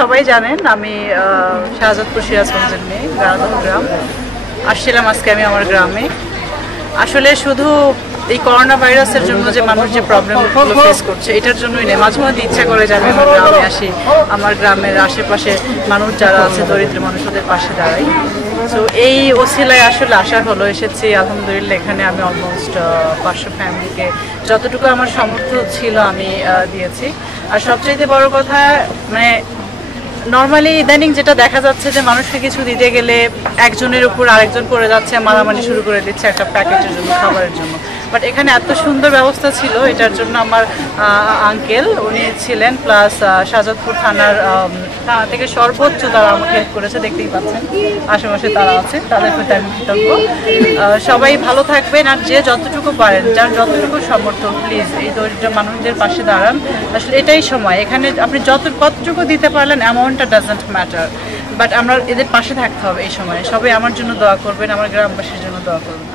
সবাই জানেন আমি শাহজাদপুর সিরাজগঞ্জের মেয়ে, গারাদহ গ্রাম। আসছিলাম আজকে আমি আমার গ্রামে। আসলে শুধু এই করোনা ভাইরাসের জন্য যে মানুষ যে প্রবলেমগুলো ফেস করছে এটার জন্যই নেই, মাঝে মাঝে ইচ্ছা করে যে আমি আমার গ্রামে আসি, আমার গ্রামের আশেপাশে মানুষ যারা আছে দরিদ্র মানুষদের পাশে দাঁড়াই। সো এই ওসিলায় আসলে আসা হলো, এসেছি আলহামদুলিল্লাহ। এখানে আমি অলমোস্ট 500 ফ্যামিলিকে যতটুকু আমার সামর্থ্য ছিল আমি দিয়েছি। আর সবচাইতে বড় কথা মানে নর্মালি ইদানিং যেটা দেখা যাচ্ছে যে মানুষকে কিছু দিতে গেলে একজনের উপর আরেকজন পড়ে যাচ্ছে, মারামারি শুরু করে দিচ্ছে একটা প্যাকেটের জন্য, খাবারের জন্য। বাট এখানে এত সুন্দর ব্যবস্থা ছিল, এটার জন্য আমার আঙ্কেল উনি ছিলেন, প্লাস শাহজাদপুর থানা থেকে সর্বোচ্চ তারা আমাকে হেল্প করেছে, দেখতেই পাচ্ছেন আশেপাশে তারা আছে, তাদের প্রতি আমি কৃতজ্ঞ। সবাই ভালো থাকবেন, আর যে যতটুকু পারেন, যার যতটুকু সামর্থ্য, প্লিজ এই দরিদ্র মানুষদের পাশে দাঁড়ান। আসলে এটাই সময়, এখানে আপনি কতটুকু দিতে পারলেন অ্যামাউন্টটা ডাজন্ট ম্যাটার, বাট আমরা এদের পাশে থাকতে হবে এই সময়। সবাই আমার জন্য দোয়া করবেন, আমার গ্রামবাসীর জন্য দোয়া করবেন।